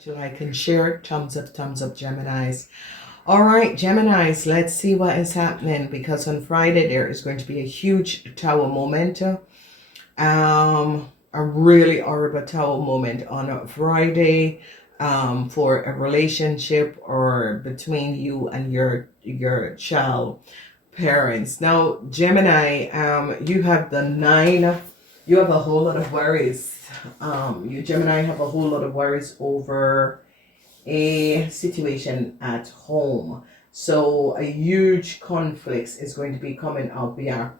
to like and share. Thumbs up, Geminis. All right, Geminis, let's see what is happening, because on Friday there is going to be a huge tower moment. A really horrible tower moment on a Friday for a relationship or between you and your child parents. Now, Gemini, you have the 9. You have a whole lot of worries. You Gemini have a whole lot of worries over a situation at home. So a huge conflict is going to be coming up via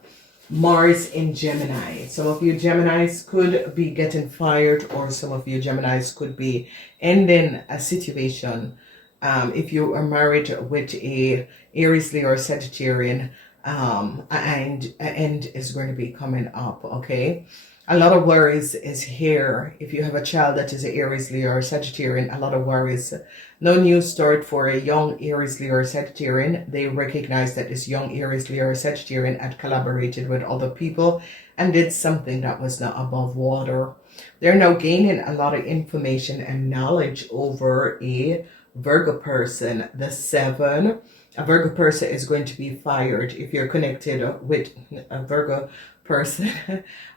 Mars in Gemini. Some of you Geminis could be getting fired, or some of you Geminis could be ending a situation. If you are married with a Aries, Leo, or Sagittarian, and an end is going to be coming up, okay? A lot of worries is here. If you have a child that is an Aries, Leo, or Sagittarian, a lot of worries. No new start for a young Aries, Leo, or Sagittarian. They recognize that this young Aries, Leo, or Sagittarian had collaborated with other people and did something that was not above water. They're now gaining a lot of information and knowledge over a Virgo person. The 7. A Virgo person is going to be fired. If you're connected with a Virgo person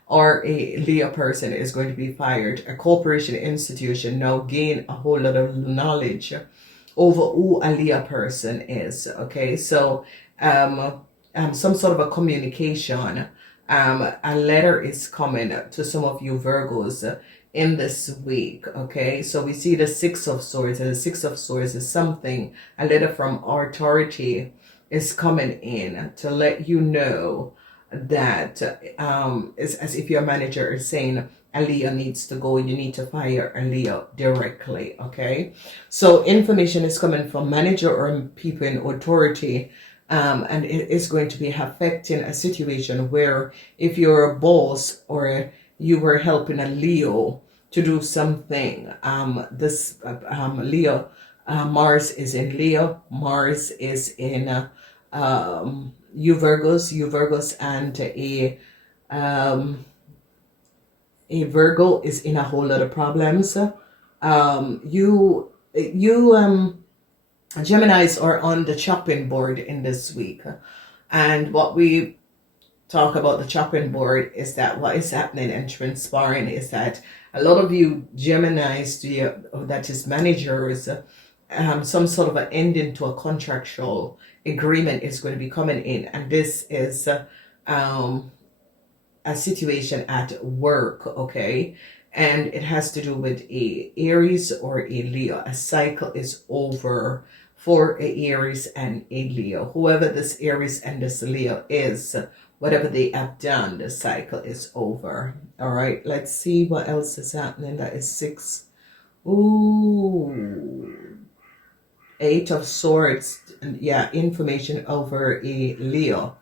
or a Leo person, is going to be fired. A corporation institution now gain a whole lot of knowledge over who a Leo person is. Okay, so some sort of a communication, a letter is coming to some of you Virgos in this week. Okay, so we see the 6 of Swords, and the 6 of Swords is something, a letter from authority is coming in to let you know that it's as if your manager is saying a Leo needs to go, you need to fire a Leo directly. Okay, so information is coming from manager or people in authority, and it is going to be affecting a situation where if you're a boss or you were helping a Leo to do something, this Leo, Mars is in Leo, Mars is in you Virgos, and a Virgo is in a whole lot of problems. You Geminis are on the chopping board in this week, and what we talk about the chopping board is that what is happening and transpiring is that a lot of you Geminis, that is managers, some sort of an ending to a contractual agreement is going to be coming in, and this is a situation at work, okay? And it has to do with a Aries or a Leo. A cycle is over for a Aries and a Leo. Whoever this Aries and this Leo is, whatever they have done, the cycle is over. All right, let's see what else is happening. That is 6. Ooh, 8 of Swords. Yeah, information over a Leo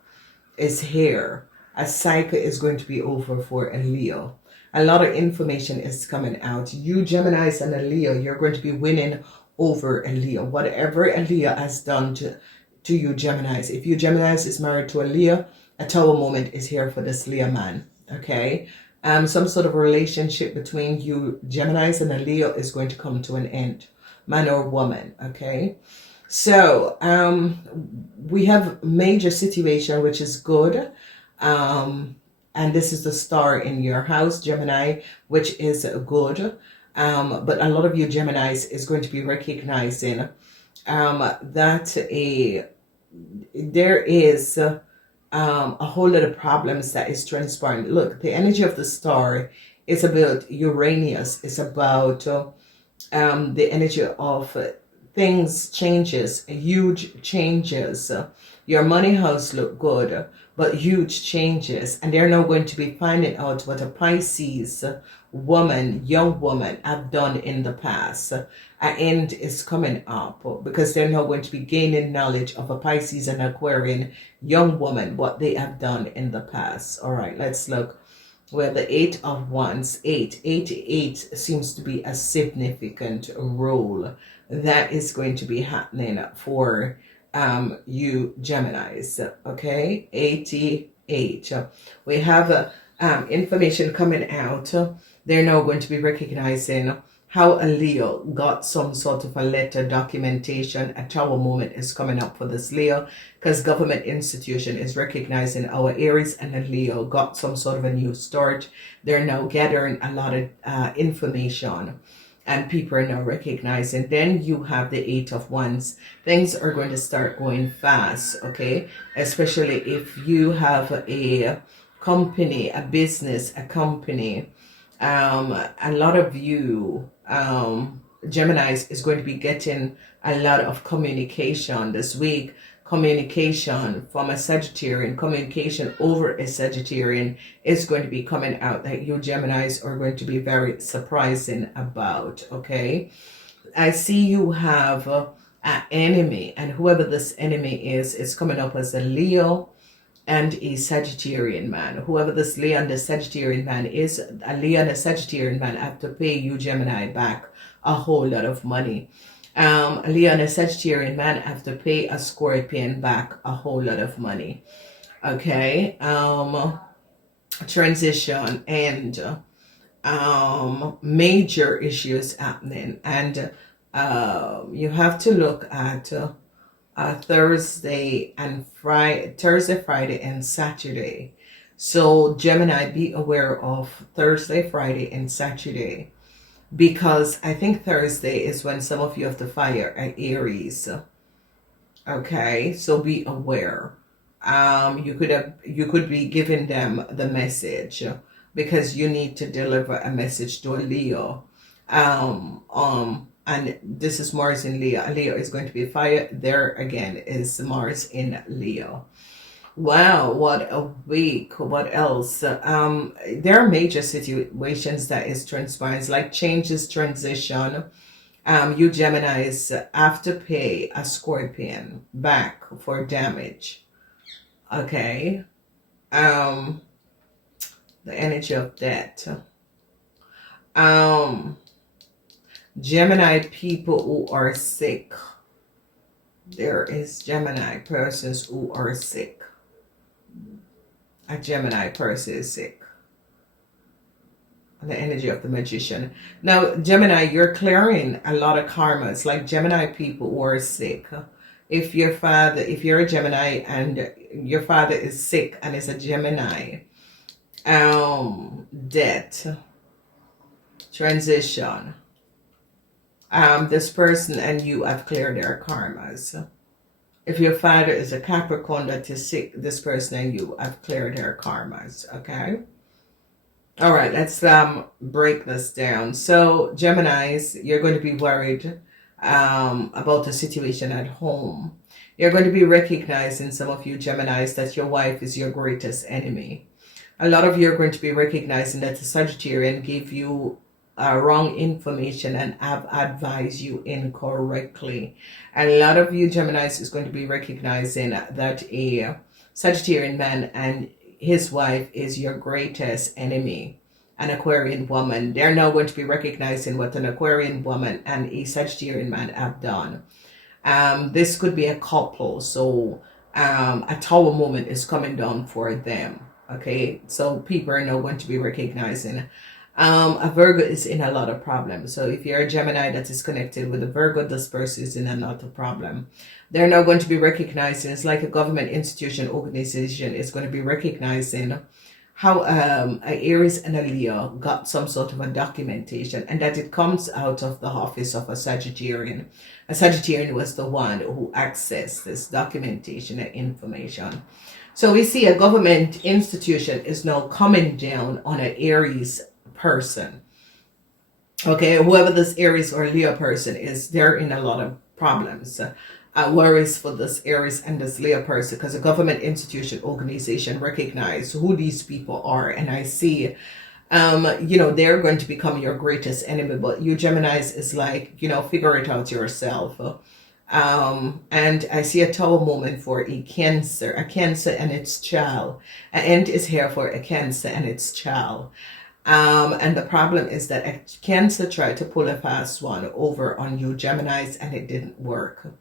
is here. A cycle is going to be over for a Leo. A lot of information is coming out. You Geminis and a Leo, you're going to be winning over a Leo. Whatever a Leo has done to you Geminis. If you Geminis is married to a Leo, a tower moment is here for this Leo man. Okay, some sort of relationship between you Geminis and a Leo is going to come to an end, man or woman. Okay, so we have major situation, which is good. And this is the star in your house, Gemini, which is good. But a lot of you Geminis is going to be recognizing that there is a whole lot of problems that is transpiring. Look, the energy of the star is about Uranus. It's about the energy of things changes, huge changes. Your money house look good, but huge changes, and they're now going to be finding out what a Pisces woman, young woman, have done in the past. An end is coming up because they're now going to be gaining knowledge of a Pisces and Aquarian young woman, what they have done in the past. All right, let's look. Well, the 8 of Wands, 8 seems to be a significant role that is going to be happening for you Geminis. Okay, 88. We have information coming out. They're now going to be recognizing how a Leo got some sort of a letter documentation. A Tower moment is coming up for this Leo, because government institution is recognizing our Aries and a Leo got some sort of a new start. They're now gathering a lot of information, and people are now recognizing. Then you have the Eight of Wands. Things are going to start going fast, okay? Especially if you have a company, a business, a company. A lot of you, Geminis, is going to be getting a lot of communication this week. Communication from a Sagittarian, communication over a Sagittarian is going to be coming out that you Geminis are going to be very surprising about, okay? I see you have an enemy, and whoever this enemy is coming up as a Leo and a Sagittarian man. Whoever this Leo and the Sagittarian man is, a Leo and a Sagittarian man have to pay you Gemini back a whole lot of money. A Leo and a Sagittarian man have to pay a Scorpion back a whole lot of money. Okay. Transition and major issues happening, and you have to look at Thursday, Friday, and Saturday. So Gemini, be aware of Thursday, Friday, and Saturday, because I think Thursday is when some of you have to fire an Aries. Okay, so be aware. You could be giving them the message, because you need to deliver a message to a Leo. And this is Mars in Leo. Leo is going to be fire. There again is Mars in Leo. Wow, what a week. What else? There are major situations that is transpiring, like changes, transition. You Geminis have to pay a Scorpion back for damage. Okay. The energy of debt. Gemini people who are sick. There is Gemini persons who are sick. A Gemini person is sick. The energy of the Magician. Now, Gemini, you're clearing a lot of karmas. Like Gemini people who are sick. If you're a Gemini and your father is sick and is a Gemini, debt, transition. This person and you have cleared their karmas. If your father is a Capricorn that is sick, this person and you have cleared their karmas. Okay. All right. Let's break this down. So Geminis, you're going to be worried about the situation at home. You're going to be recognizing, some of you Geminis, that your wife is your greatest enemy. A lot of you are going to be recognizing that the Sagittarian gave you wrong information and have advised you incorrectly. A lot of you Geminis is going to be recognizing that a Sagittarian man and his wife is your greatest enemy. An Aquarian woman. They're now going to be recognizing what an Aquarian woman and a Sagittarian man have done. This could be a couple. So a Tower moment is coming down for them. Okay. So people are now going to be recognizing a Virgo is in a lot of problems. So if you're a Gemini that is connected with a Virgo, this person is in a lot of problem. They're now going to be recognizing, it's like a government institution, organization is going to be recognizing how a Aries and a Leo got some sort of a documentation, and that it comes out of the office of a Sagittarian. A Sagittarian was the one who accessed this documentation and information. So we see a government institution is now coming down on an Aries person. Okay, whoever this Aries or Leo person is, they're in a lot of problems. Worries for this Aries and this Leo person, because a government institution, organization recognize who these people are, and I see they're going to become your greatest enemy. But you Geminis is like, figure it out yourself. And I see a Tower moment for a Cancer and its child. An end is here for a Cancer and its child. And the problem is that a Cancer tried to pull a fast one over on you Geminis, and it didn't work.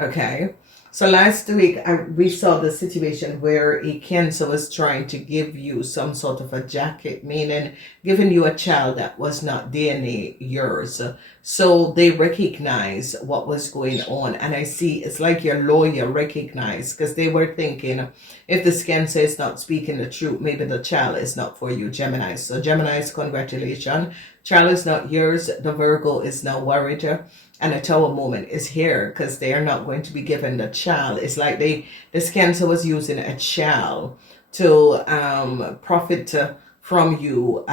Okay, So last week we saw the situation where a Cancer was trying to give you some sort of a jacket, meaning giving you a child that was not DNA yours. So they recognize what was going on, and I see it's like your lawyer recognized, because they were thinking if this Cancer is not speaking the truth, maybe the child is not for you, Gemini. So Gemini's, congratulations, child is not yours. The Virgo is now worried, and a Tower moment is here because they are not going to be given the child. It's like this Cancer was using a child to profit from you,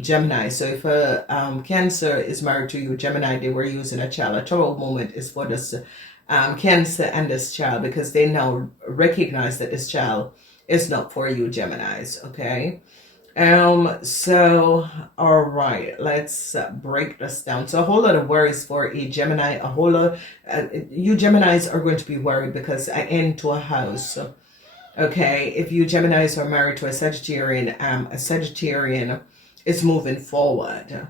Gemini. So if a Cancer is married to you, Gemini, they were using a child. A Tower moment is for this Cancer and this child, because they now recognize that this child is not for you, Geminis. Okay. So all right, let's break this down. So a whole lot of worries for a Gemini. A whole lot, you Geminis are going to be worried because I end to a house. Okay, if you Geminis are married to a Sagittarian is moving forward.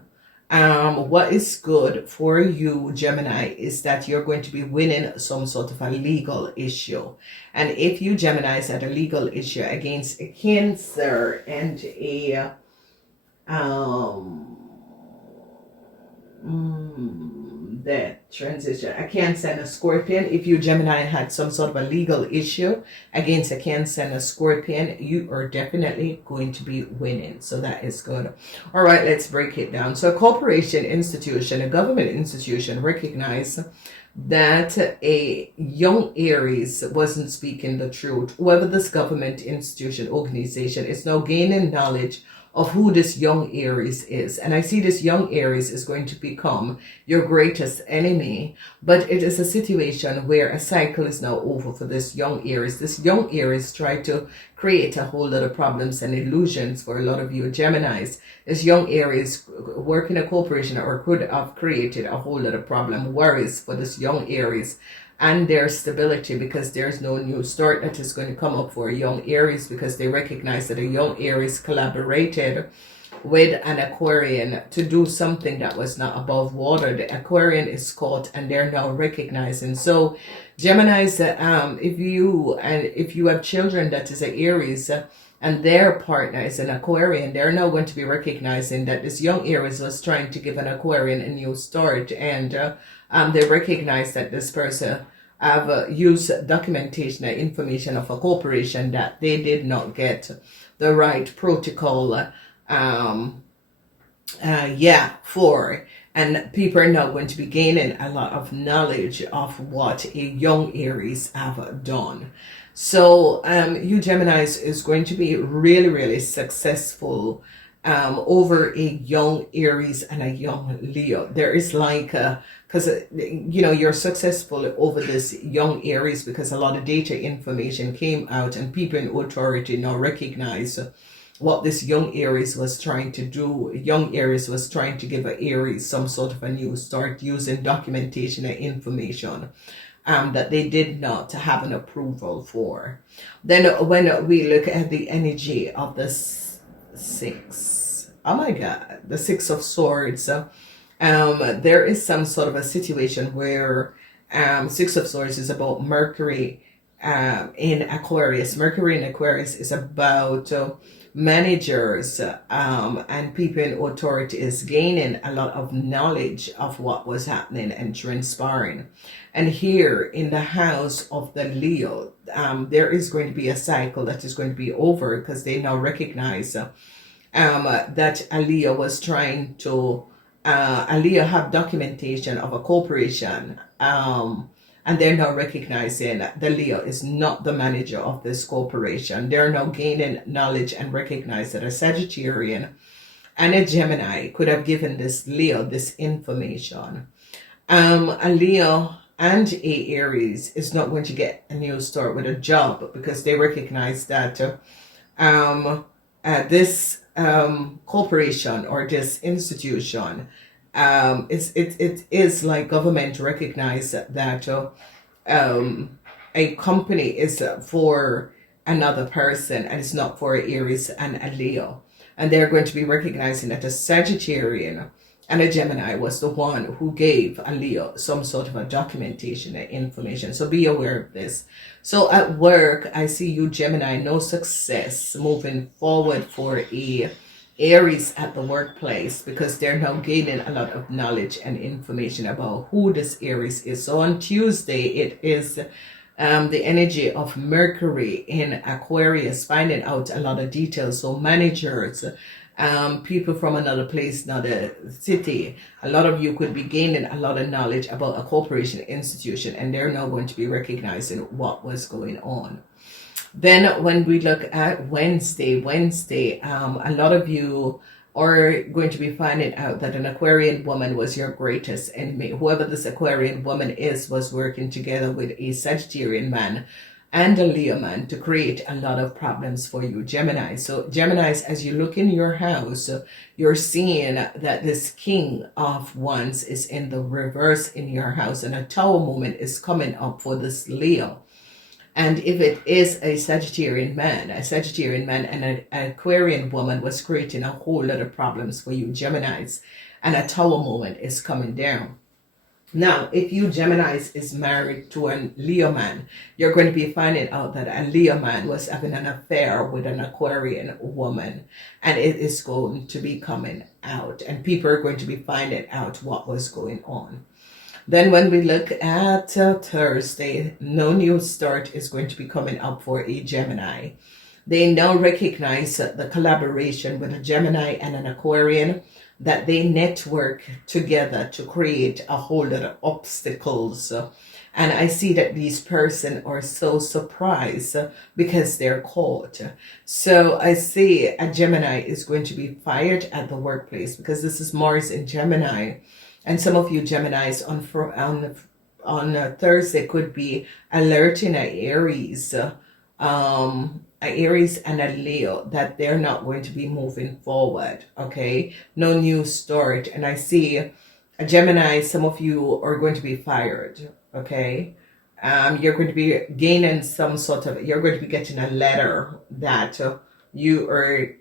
What is good for you, Gemini, is that you're going to be winning some sort of a legal issue. And if you Geminis had a legal issue against a Cancer and a that transition, a Cancer and a Scorpion, if you Gemini had some sort of a legal issue against a Cancer and a Scorpion, you are definitely going to be winning. So that is good. All right, let's break it down. So a corporation, institution, a government institution recognize that a young Aries wasn't speaking the truth. Whoever this government, institution, organization is now gaining knowledge of who this young Aries is. And I see this young Aries is going to become your greatest enemy. But it is a situation where a cycle is now over for this young Aries. This young Aries tried to create a whole lot of problems and illusions for a lot of you Geminis. This young Aries work in a corporation or could have created a whole lot of problem, worries for this young Aries and their stability, because there's no new start that is going to come up for a young Aries, because they recognize that a young Aries collaborated with an Aquarian to do something that was not above water. The Aquarian is caught and they're now recognizing. So Geminis, if you have children that is an Aries and their partner is an Aquarian, they're now going to be recognizing that this young Aries was trying to give an Aquarian a new start, and they recognize that this person have used documentation and information of a corporation that they did not get the right protocol for, and people are now going to be gaining a lot of knowledge of what a young Aries have done. So you Geminis is going to be really, really successful over a young Aries and a young Leo. There is like because you're successful over this young Aries because a lot of data information came out and people in authority now recognize what this young Aries was trying to do. Young Aries was trying to give an Aries some sort of a new start using documentation and information that they did not have an approval for. Then when we look at the energy of the the Six of Swords, there is some sort of a situation where Six of Swords is about Mercury in Aquarius. Mercury in Aquarius is about managers and people in authority is gaining a lot of knowledge of what was happening and transpiring. And here in the house of the Leo, there is going to be a cycle that is going to be over, because they now recognize that a Leo was trying to a Leo have documentation of a corporation, and they're now recognizing the Leo is not the manager of this corporation. They're now gaining knowledge and recognize that a Sagittarian and a Gemini could have given this Leo this information. A Leo and a Aries is not going to get a new start with a job, because they recognize that this corporation or this institution, it is like government recognize that a company is for another person and it's not for Aries and a Leo. And they're going to be recognizing that a Sagittarian And a Gemini was the one who gave a Leo some sort of a documentation and information. So be aware of this. So at work, I see you, Gemini, no success moving forward for a Aries at the workplace, because they're now gaining a lot of knowledge and information about who this Aries is. So on Tuesday, it is the energy of Mercury in Aquarius, finding out a lot of details. So managers, people from another place, another city, a lot of you could be gaining a lot of knowledge about a corporation institution, and they're now going to be recognizing what was going on. Then when we look at Wednesday, a lot of you are going to be finding out that an Aquarian woman was your greatest enemy. Whoever this Aquarian woman is was working together with a Sagittarian man and a Leo man to create a lot of problems for you, Gemini. So Geminis, as you look in your house, you're seeing that this King of Wands is in the reverse in your house, and a Tower moment is coming up for this Leo. And if it is a Sagittarian man and an Aquarian woman was creating a whole lot of problems for you, Geminis, and a Tower moment is coming down. Now, if you, Geminis, is married to a Leo man, you're going to be finding out that a Leo man was having an affair with an Aquarian woman, and it is going to be coming out, and people are going to be finding out what was going on. Then when we look at Thursday, no new start is going to be coming up for a Gemini. They now recognize the collaboration with a Gemini and an Aquarian, that they network together to create a whole lot of obstacles. And I see that these person are so surprised because they're caught. So I see a Gemini is going to be fired at the workplace, because this is Mars in Gemini. And some of you Geminis on Thursday could be alerting a Aries, and a Leo, that they're not going to be moving forward. Okay, no new start. And I see a Gemini, some of you are going to be fired. Okay, you're going to be gaining some sort of, you're going to be getting a letter that you are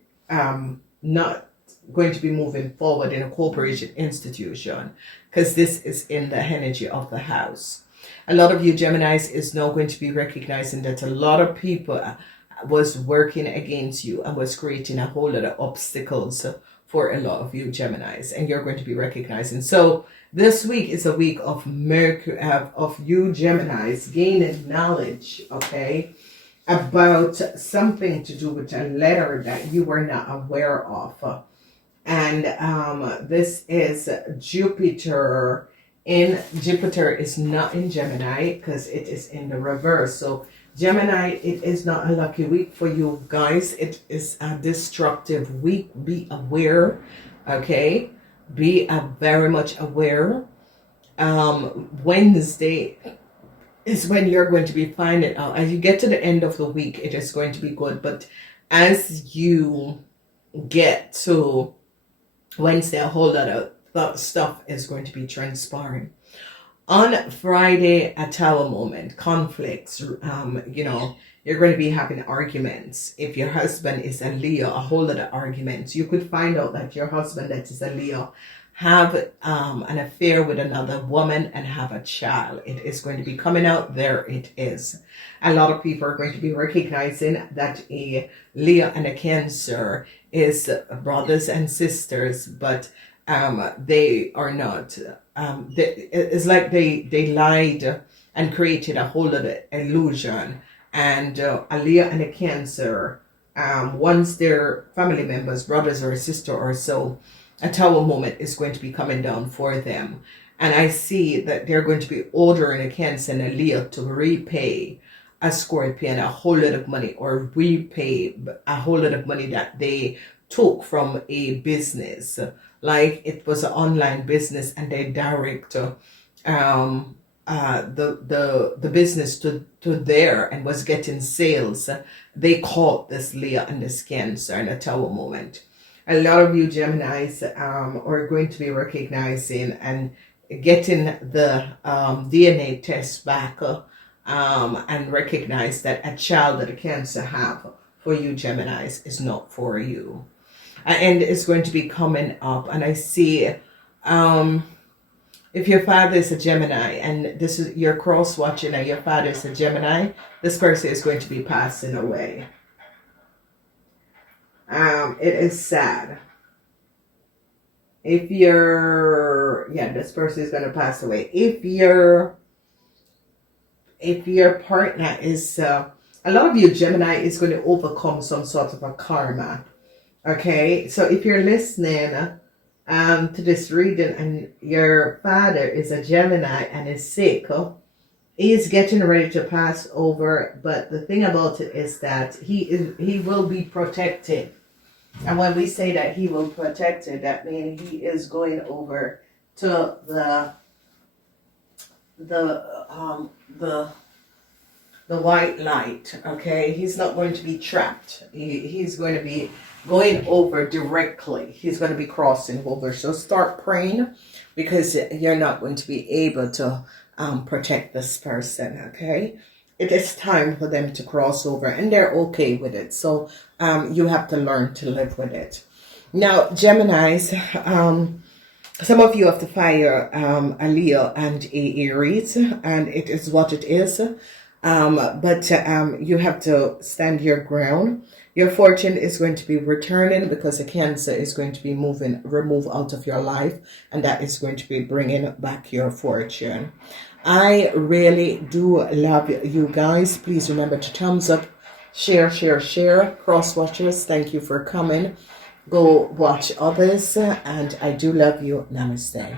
not going to be moving forward in a corporation institution, because this is in the energy of the house. A lot of you Geminis is now going to be recognizing that a lot of people was working against you and was creating a whole lot of obstacles for a lot of you Geminis, and you're going to be recognizing. So this week is a week of Mercury, of you Geminis gaining knowledge, okay, about something to do with a letter that you were not aware of. And this is Jupiter. Jupiter is not in Gemini because it is in the reverse. So Gemini, it is not a lucky week for you guys. It is a destructive week. Be aware, okay? Be very much aware. Wednesday is when you're going to be finding out. As you get to the end of the week, it is going to be good. But as you get to Wednesday, a whole lot of stuff is going to be transpiring. On Friday, a Tower moment, conflicts, you're going to be having arguments. If your husband is a Leo, a whole lot of arguments. You could find out that your husband that is a Leo have an affair with another woman and have a child. It is going to be coming out. There it is. A lot of people are going to be recognizing that a Leo and a Cancer is brothers and sisters, but they are not. It's like they lied and created a whole lot of illusion. And a Leo and a Cancer, once they're family members, brothers or a sister or so, a Tower moment is going to be coming down for them. And I see that they're going to be ordering a Cancer and a Leo to repay a Scorpion a whole lot of money, or repay a whole lot of money that they took from a business. Like it was an online business and they direct the business to there and was getting sales. They caught this Leo and this Cancer in a Tower moment. A lot of you Geminis are going to be recognizing and getting the DNA test back and recognize that a child that a Cancer have for you Geminis is not for you. And it's going to be coming up, and I see If your father is a Gemini and this is you're cross watching and your father is a Gemini, this person is going to be passing away. It is sad. If you're, yeah, this person is going to pass away. If your partner is, a lot of you Gemini is going to overcome some sort of a karma. Okay, so if you're listening to this reading and your father is a Gemini and is sick, he's getting ready to pass over. But the thing about it is that he will be protected. And when we say that he will protect it, that means he is going over to the white light. Okay, he's not going to be trapped. He's going to be going over directly. He's going to be crossing over. So start praying, because you're not going to be able to protect this person. Okay, it is time for them to cross over, and they're okay with it. So you have to learn to live with it. Now, Geminis, some of you have to fire a Leo and a Aries, and it is what it is. But you have to stand your ground. Your fortune is going to be returning, because a Cancer is going to be remove out of your life, and that is going to be bringing back your fortune. I really do love you guys. Please remember to thumbs up, share. Cross watchers, thank you for coming. Go watch others, and I do love you. Namaste.